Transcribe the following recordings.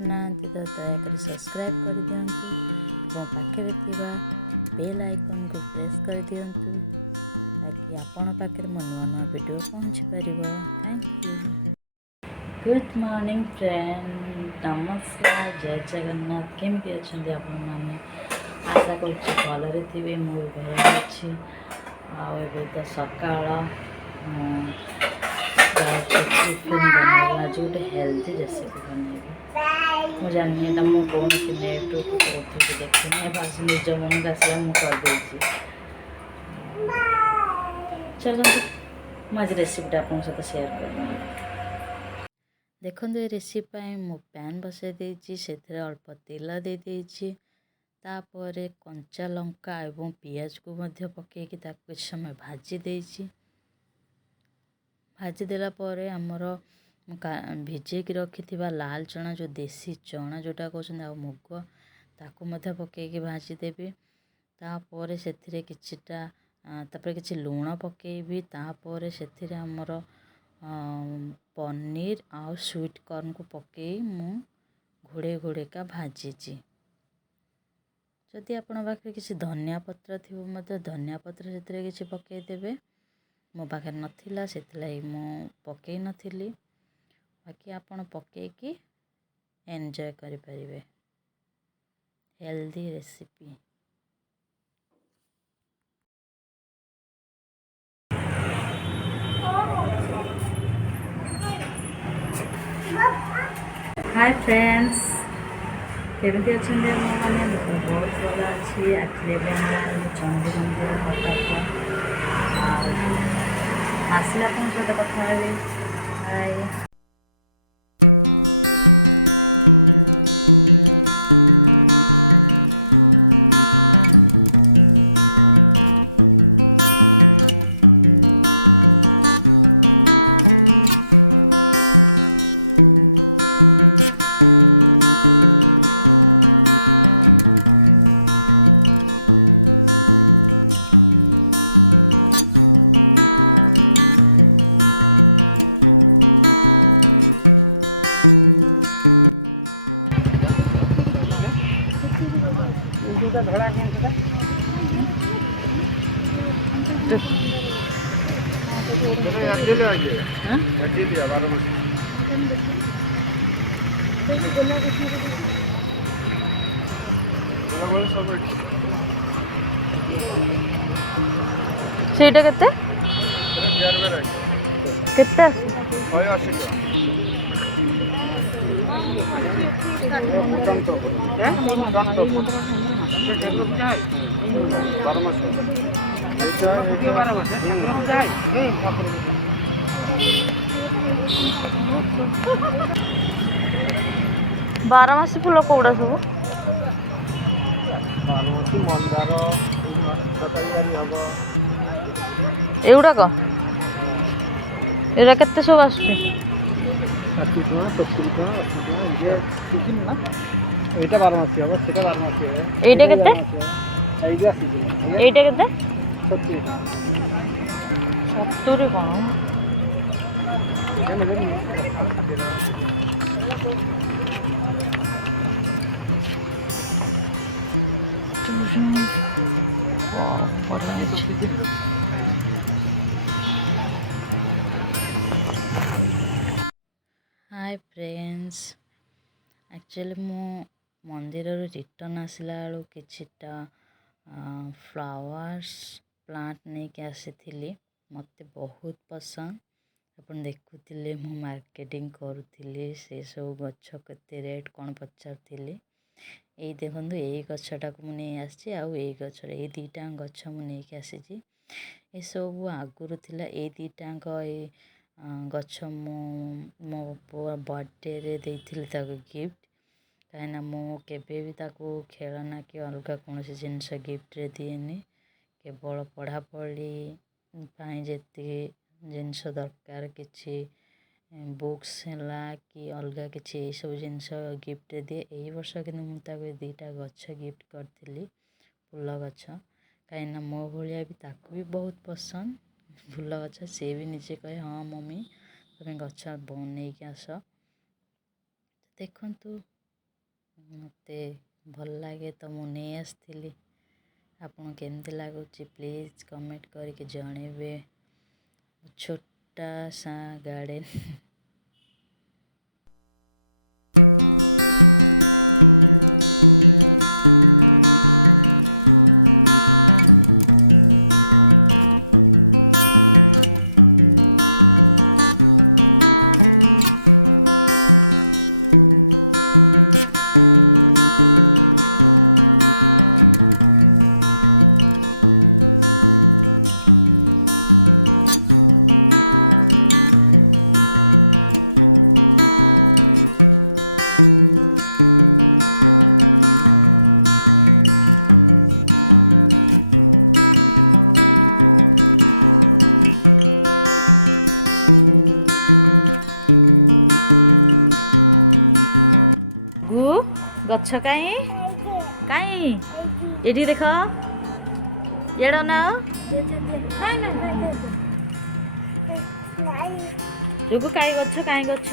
କରିନାହାନ୍ତି ତ ଦୟାକରି ସବସ୍କ୍ରାଇବ୍ କରିଦିଅନ୍ତୁ। ମୋ ପାଖରେ ଥିବା ବେଲ୍ ଆଇକନ୍କୁ ପ୍ରେସ୍ କରିଦିଅନ୍ତୁ ତାକି ଆପଣ ପାଖରେ ମୋ ନୂଆ ନୂଆ ଭିଡ଼ିଓ ପହଞ୍ଚି ପାରିବ। ଗୁଡ୍ ମର୍ଣ୍ଣିଂ ଫ୍ରେଣ୍ଡ, ନମସ୍କାର, ଜୟ ଜଗନ୍ନାଥ। କେମିତି ଅଛନ୍ତି ଆପଣମାନେ? ଆଶା କରୁଛି ଭଲରେ ଥିବେ। ମୁଁ ବି ଭଲ ଅଛି। ଆଉ ଏବେ ତ ସକାଳ ଟିଫିନ୍ ବନେଇବି। ଆଜି ଗୋଟେ ହେଲ୍ଦି ରେସିପି ବନେଇବି। ମୁଁ ଜାଣିନି ଏଇଟା ମୁଁ କୌଣସି ନେଟ୍ରୁ କୋଉଠି ଦେଖିନି, ବାସ୍ ନିଜ ମନକୁ ଆସିଲା ମୁଁ କରିଦେଇଛି। ଚାଲନ୍ତୁ ମୁଁ ଆଜି ରେସିପିଟା ଆପଣଙ୍କ ସହିତ ସେୟାର କରିବି। ଦେଖନ୍ତୁ, ଏ ରେସିପି ପାଇଁ ମୁଁ ପ୍ୟାନ୍ ବସାଇ ଦେଇଛି, ସେଥିରେ ଅଳ୍ପ ତେଲ ଦେଇଦେଇଛି। ତାପରେ କଞ୍ଚା ଲଙ୍କା ଏବଂ ପିଆଜକୁ ମଧ୍ୟ ପକାଇକି ତାକୁ କିଛି ସମୟ ଭାଜି ଦେଇଛି। ଭାଜି ଦେଲା ପରେ ଆମର ଭିଜେଇକି ରଖିଥିବା ଲାଲ ଚଣା, ଯେଉଁ ଦେଶୀ ଚଣା ଯେଉଁଟା କହୁଛନ୍ତି, ଆଉ ମୁଗ, ତାକୁ ମଧ୍ୟ ପକାଇକି ଭାଜିଦେବି। ତାପରେ ସେଥିରେ ତାପରେ କିଛି ଲୁଣ ପକାଇବି। ତାପରେ ସେଥିରେ ଆମର ପନିର ଆଉ ସୁଇଟ୍ କର୍ଣ୍ଣକୁ ପକାଇ ମୁଁ ଘୋଡ଼େଇକା ଭାଜିଛି। ଯଦି ଆପଣଙ୍କ ପାଖରେ କିଛି ଧନିଆ ପତ୍ର ଥିବ ମଧ୍ୟ ଧନିଆ ପତ୍ର ସେଥିରେ କିଛି ପକାଇଦେବେ। ମୋ ପାଖରେ ନଥିଲା, ସେଥିଲାଗି ମୁଁ ପକାଇ ନଥିଲି। ବାକି ଆପଣ ପକାଇକି ଏନ୍ଜୟ କରିପାରିବେ ହେଲ୍ଦି ରେସିପି। ହାଇ ଫ୍ରେଣ୍ଡସ୍, କେମିତି ଅଛନ୍ତି ଆପଣମାନେ? ବହୁତ ଭଲ ଅଛି। ଆକ୍ଚୁଆଲି ଏବେ ଆମର ଚଣ୍ଡୀ ମନ୍ଦିର କଟକ, ଆଉ ଆସିଲେ ଆପଣଙ୍କ ସହିତ କଥା ହେବି। ହାଇ। ସେଇଟା କେତେ କେତେ ବାରମାସୀ ଫୁଲ କୋଉଟା ସବୁ? ଏଗୁଡ଼ାକ ଏଗୁଡ଼ା କେତେ ସବୁ ଆସୁଛି? এইটা 12 মাসি হবে, সেটা 12 মাসি হবে। এইটা কেতে? এইটা কেতে? 70 কোন? ହାଇ ଫ୍ରେଣ୍ଡସ୍, ଆକ୍ଚୁଆଲି ମୁଁ ମନ୍ଦିରରୁ ରିଟର୍ନ ଆସିଲା ବେଳୁ କିଛିଟା ଫ୍ଲାୱାର୍ସ ପ୍ଲାଣ୍ଟ ନେଇକି ଆସିଥିଲି। ମୋତେ ବହୁତ ପସନ୍ଦ। ଆପଣ ଦେଖୁଥିଲେ ମୁଁ ମାର୍କେଟିଂ କରୁଥିଲି, ସେସବୁ ଗଛ କେତେ ରେଟ୍ କ'ଣ ପଚାରୁଥିଲି। ଏଇ ଦେଖନ୍ତୁ, ଏଇ ଗଛଟାକୁ ମୁଁ ନେଇ ଆସିଛି, ଆଉ ଏଇ ଦୁଇଟା ଗଛ ମୁଁ ନେଇକି ଆସିଛି। ଏସବୁ ଆଗରୁ ଥିଲା। ଏଇ ଦୁଇଟାଙ୍କ ଗଛ ମୁଁ ମୋ ପୁଅ ବର୍ଥଡ଼େରେ ଦେଇଥିଲି ତାକୁ ଗିଫ୍ଟ। କାହିଁକିନା ମୁଁ କେବେ ବି ତାକୁ ଖେଳନା କି ଅଲଗା କୌଣସି ଜିନିଷ ଗିଫ୍ଟରେ ଦିଏନି। କେବଳ ପଢ଼ାପଢ଼ି ପାଇଁ ଯେତିକି ଜିନିଷ ଦରକାର, କିଛି ବୁକ୍ସ ହେଲା କି ଅଲଗା କିଛି, ଏଇସବୁ ଜିନିଷ ଗିଫ୍ଟରେ ଦିଏ। ଏଇ ବର୍ଷ କିନ୍ତୁ ମୁଁ ତାକୁ ଦୁଇଟା ଗଛ ଗିଫ୍ଟ କରିଥିଲି, ଫୁଲ ଗଛ। କାହିଁକିନା ମୋ ଭଳିଆ ବି ତାକୁ ବି ବହୁତ ପସନ୍ଦ ଫୁଲ ଗଛ। ସିଏ ବି ନିଜେ କହେ, ହଁ ମମି ତମେ ଗଛ ନେଇକି ଆସ। ଦେଖନ୍ତୁ, ମୋତେ ଭଲ ଲାଗେ ତ ମୁଁ ନେଇ ଆସିଥିଲି। ଆପଣ କେମିତି ଲାଗୁଛି ପ୍ଲିଜ୍ କମେଣ୍ଟ କରିକି ଜଣେଇବେ। ଛୋଟା ସା ଗାର୍ଡେନ ଗଛ କାଇଁ କାଇଁ ଏଠି ଦେଖ ଏଡ ନା ଦୁଗୁ କାଇଁ ଗଛ କାଇଁ ଗଛ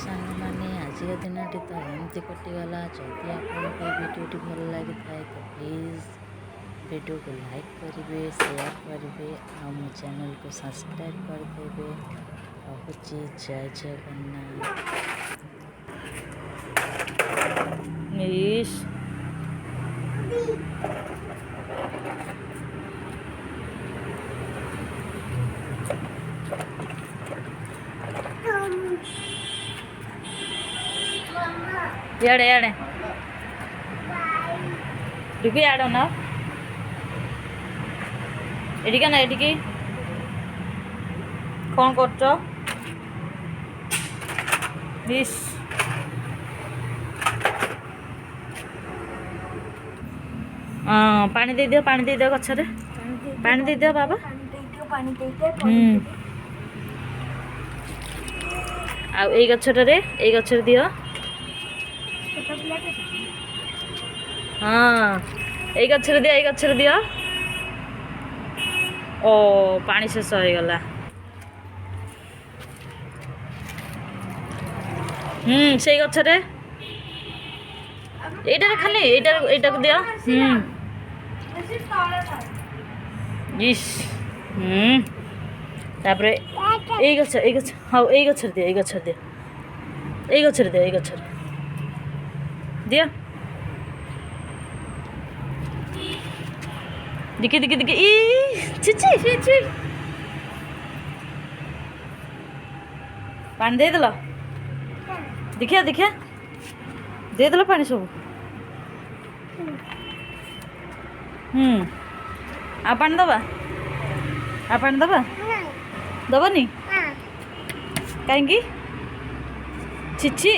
ସାଙ୍ଗମାନେ ଆଜିର ଦିନଟି ତ ଏମିତି କଟିଗଲା। ଯଦି ଆପଣଙ୍କୁ ଏ ଭିଡ଼ିଓଟି ଭଲ ଲାଗିଥାଏ ତ ପ୍ଲିଜ୍ ଭିଡ଼ିଓକୁ ଲାଇକ୍ କରିବେ, ସେୟାର କରିବେ ଆଉ ମୋ ଚ୍ୟାନେଲକୁ ସବସ୍କ୍ରାଇବ୍ କରିଦେବେ। ରହୁଛି ଜୟ ଜଗନ୍ନାଥ। ଇଆଡ଼େ ଇଆଡ଼େ ଟିକେ ଇଆଡ଼ ନା ଏଠିକା ନା ଏଠିକି କ'ଣ କରୁଛ? ଇସ୍ ପାଣି ଦେଇଦିଅ, ପାଣି ଦେଇଦିଅ ଗଛରେ, ପାଣି ଦେଇଦିଅ ବାବା। ଆଉ ଏଇ ଗଛଟାରେ ଦିଅ। ହଁ ଏଇ ଗଛରେ ଦିଅ, ଏଇ ଗଛରେ ଦିଅ। ଓ ପାଣି ଶେଷ ହେଇଗଲା। ସେଇ ଗଛରେ ଏଇଟାରେ ଖାଲି ଏଇଟାକୁ ଦିଅ। ଇସ୍ ତାପରେ ଏଇ ଗଛ ହଉ ଏଇ ଗଛରେ ଦିଅ, ଏଇ ଗଛରେ ଦିଅ, ଏଇ ଗଛରେ ଦିଅ, ଏଇ ଗଛରେ ଦିଅ। ଦେଖି ଦେଖି ଦେଖି ଛି ପାଣି ଦେଇଦେଲ, ଦେଖିଆ ଦେଖିଆ ଦେଇଦେଲ ପାଣି ସବୁ। ଆଉ ପାଣି ଦବା, ଆଉ ପାଣି ଦବା, ଦବନି କାହିଁକି? ଛି